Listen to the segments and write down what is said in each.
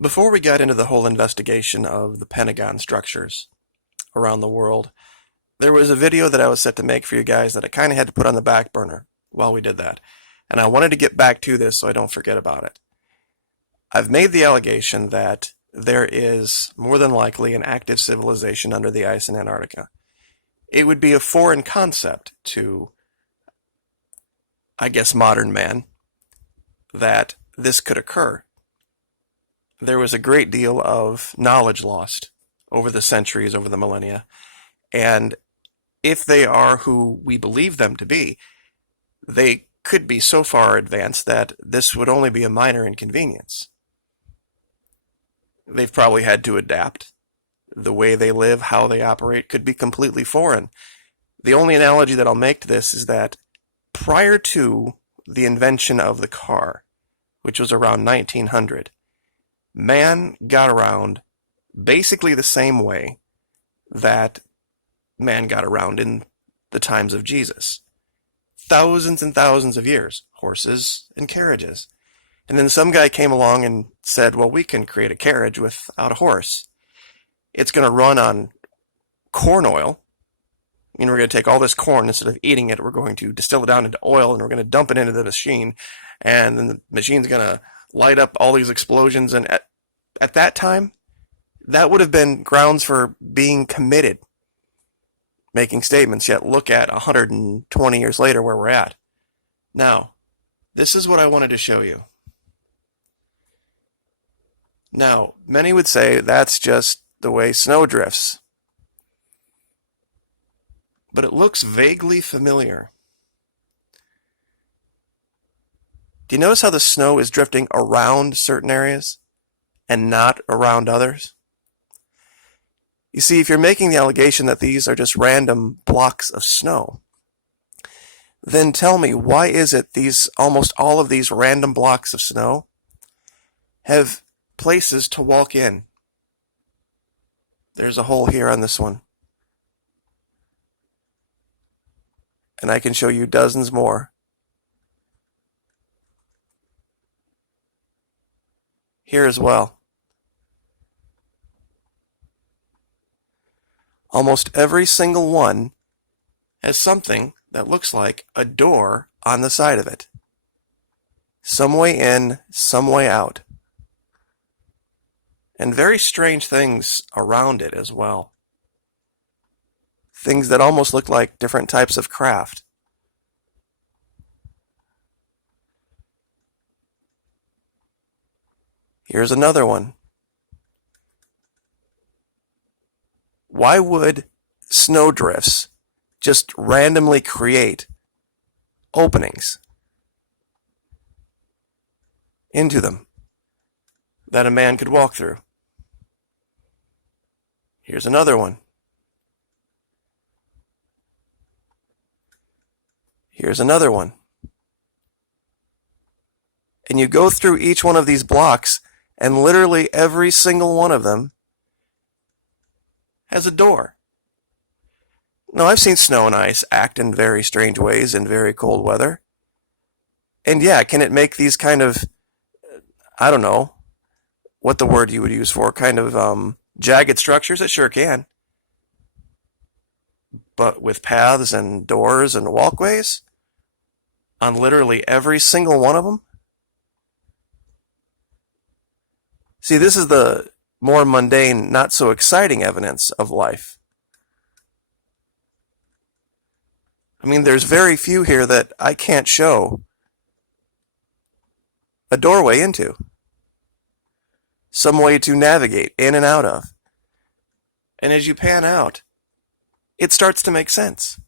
Before we got into the whole investigation of the Pentagon structures around the world, there was a video that I was set to make for you guys that I kind of had to put on the back burner while we did that. And I wanted to get back to this so I don't forget about it. I've made the allegation that there is more than likely an active civilization under the ice in Antarctica. It would be a foreign concept to, I guess, modern man that this could occur. There was a great deal of knowledge lost over the centuries, over the millennia, and if they are who we believe them to be, they could be so far advanced that this would only be a minor inconvenience. They've probably had to adapt. The way they live, how they operate, could be completely foreign. The only analogy that I'll make to this is that prior to the invention of the car, which was around 1900, man got around basically the same way that man got around in the times of Jesus. Thousands and thousands of years, horses and carriages. And then some guy came along and said, well, we can create a carriage without a horse. It's going to run on corn oil. We're going to take all this corn, instead of eating it, we're going to distill it down into oil, and we're going to dump it into the machine. And then the machine's going to light up all these explosions. And at that time, that would have been grounds for being committed, making statements. Yet look at 120 years later where we're at. Now, this is what I wanted to show you. Now, many would say that's just the way snow drifts. But it looks vaguely familiar. Do you notice how the snow is drifting around certain areas and not around others? You see, if you're making the allegation that these are just random blocks of snow, then tell me, why is it almost all of these random blocks of snow have places to walk in? There's a hole here on this one. And I can show you dozens more. Here as well. Almost every single one has something that looks like a door on the side of it. Some way in, some way out. And very strange things around it as well. Things that almost look like different types of craft. Here's another one. Why would snowdrifts just randomly create openings into them that a man could walk through? Here's another one. Here's another one. And you go through each one of these blocks, and literally every single one of them has a door. Now, I've seen snow and ice act in very strange ways in very cold weather. And yeah, can it make these kind of, I don't know what the word you would use for, kind of jagged structures? It sure can. But with paths and doors and walkways on literally every single one of them? See, this is the more mundane, not so exciting evidence of life. I mean, there's very few here that I can't show a doorway into. Some way to navigate in and out of. And as you pan out, it starts to make sense.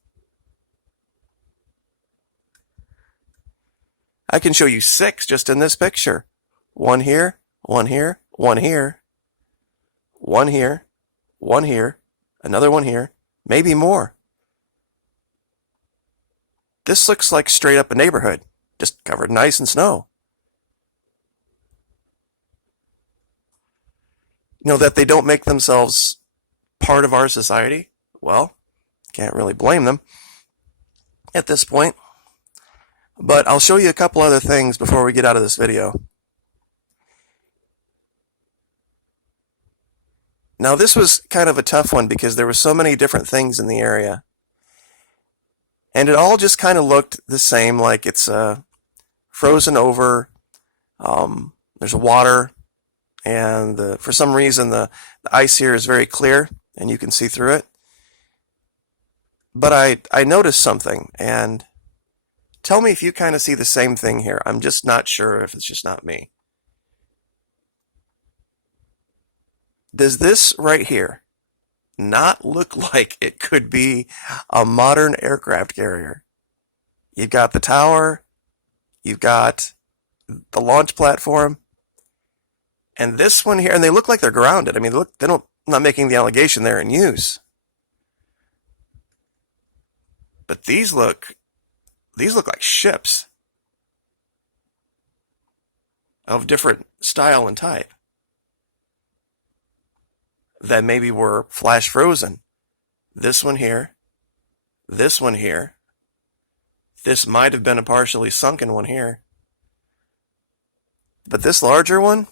I can show you 6 just in this picture. One here, one here, one here, one here, one here, another one here, maybe more. This looks like straight up a neighborhood, just covered in ice and snow. You know, that they don't make themselves part of our society? Well, can't really blame them at this point. But I'll show you a couple other things before we get out of this video. Now, this was kind of a tough one because there were so many different things in the area. And it all just kind of looked the same, like it's frozen over. There's water, and for some reason the ice here is very clear, and you can see through it. But I noticed something, and tell me if you kind of see the same thing here. I'm just not sure if it's just not me. Does this right here not look like it could be a modern aircraft carrier? You've got the tower, you've got the launch platform, and this one here, and they look like they're grounded. I mean, look, they don't, I'm not making the allegation they're in use. But these look like ships of different style and type that maybe were flash frozen. This one here, this one here, this might have been a partially sunken one here. But this larger one,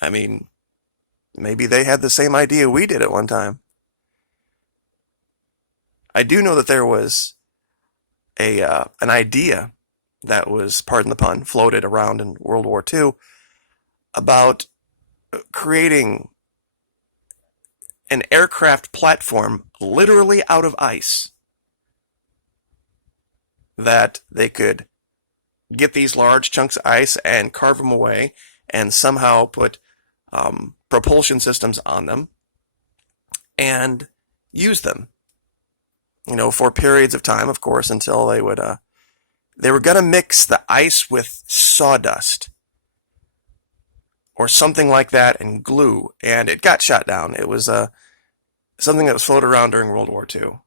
I mean, maybe they had the same idea we did at one time. I do know that there was an idea that was, pardon the pun, floated around in World War II about creating an aircraft platform literally out of ice that they could get these large chunks of ice and carve them away and somehow put propulsion systems on them and use them, for periods of time, of course, until they would they were going to mix the ice with sawdust or something like that and glue, and it got shot down. It was something that was floated around during World War II.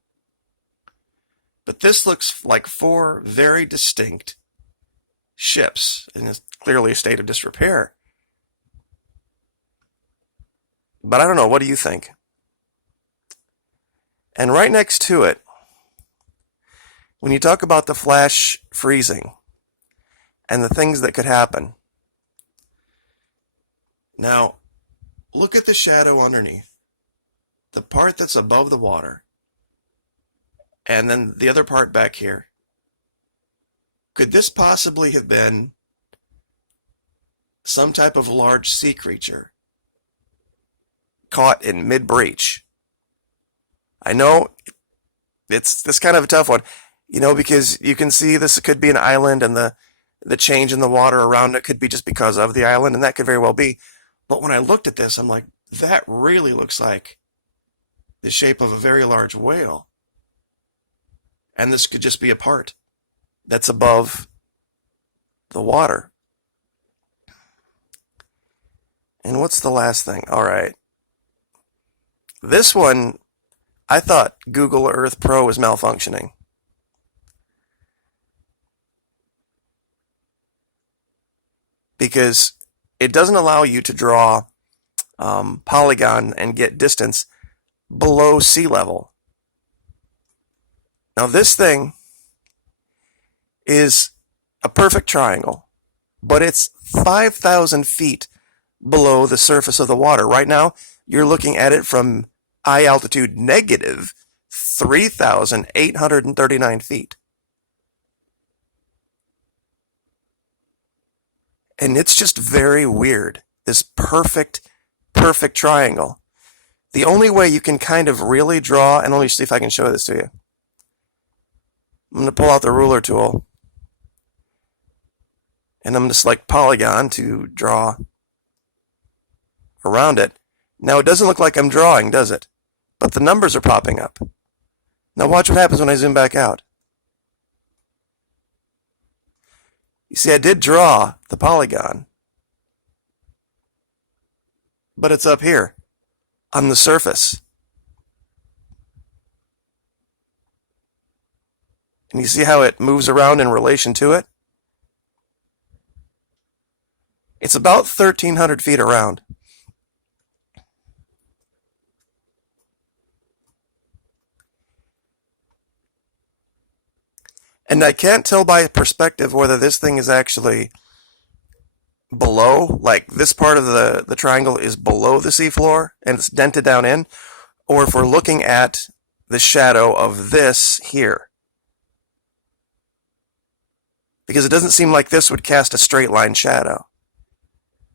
But this looks like 4 very distinct ships in clearly a state of disrepair. But I don't know, what do you think? And right next to it, when you talk about the flash freezing and the things that could happen, now look at the shadow underneath, the part that's above the water, and then the other part back here. Could this possibly have been some type of large sea creature caught in mid-breach? I know it's kind of a tough one, because you can see this could be an island, and the change in the water around it could be just because of the island, and that could very well be. But when I looked at this, I'm like, that really looks like the shape of a very large whale. And this could just be a part that's above the water. And what's the last thing? All right. This one, I thought Google Earth Pro was malfunctioning. Because it doesn't allow you to draw polygon and get distance below sea level. Now this thing is a perfect triangle, but it's 5,000 feet below the surface of the water. Right now, you're looking at it from eye altitude negative 3,839 feet. And it's just very weird, this perfect triangle. The only way you can kind of really draw, and let me see if I can show this to you. I'm going to pull out the ruler tool, and I'm going to select polygon to draw around it. Now it doesn't look like I'm drawing, does it? But the numbers are popping up. Now watch what happens when I zoom back out. You see, I did draw the polygon, but it's up here on the surface. And you see how it moves around in relation to it? It's about 1,300 feet around. And I can't tell by perspective whether this thing is actually below, like this part of the triangle is below the seafloor and it's dented down in, or if we're looking at the shadow of this here. Because it doesn't seem like this would cast a straight line shadow.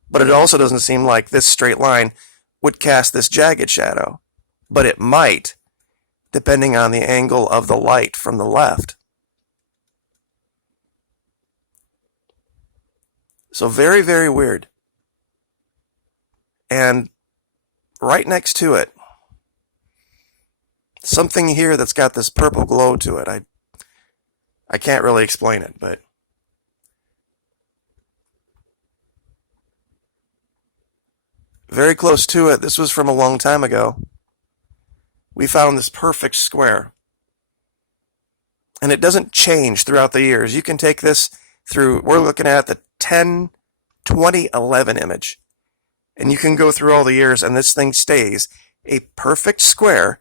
But it also doesn't seem like this straight line would cast this jagged shadow. But it might, depending on the angle of the light from the left. So very, very weird. And right next to it, something here that's got this purple glow to it. I can't really explain it, but very close to it. This was from a long time ago. We found this perfect square. And it doesn't change throughout the years. You can take this through, we're looking at the 2011 image. And you can go through all the years and this thing stays a perfect square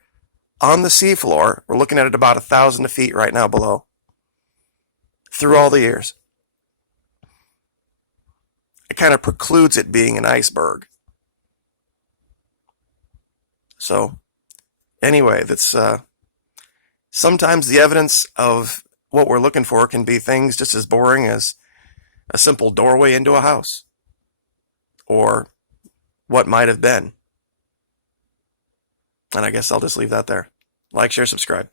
on the seafloor. We're looking at it about 1,000 feet right now below. Through all the years. It kind of precludes it being an iceberg. So, anyway, that's sometimes the evidence of what we're looking for can be things just as boring as a simple doorway into a house. Or what might have been. And I guess I'll just leave that there. Like, share, subscribe.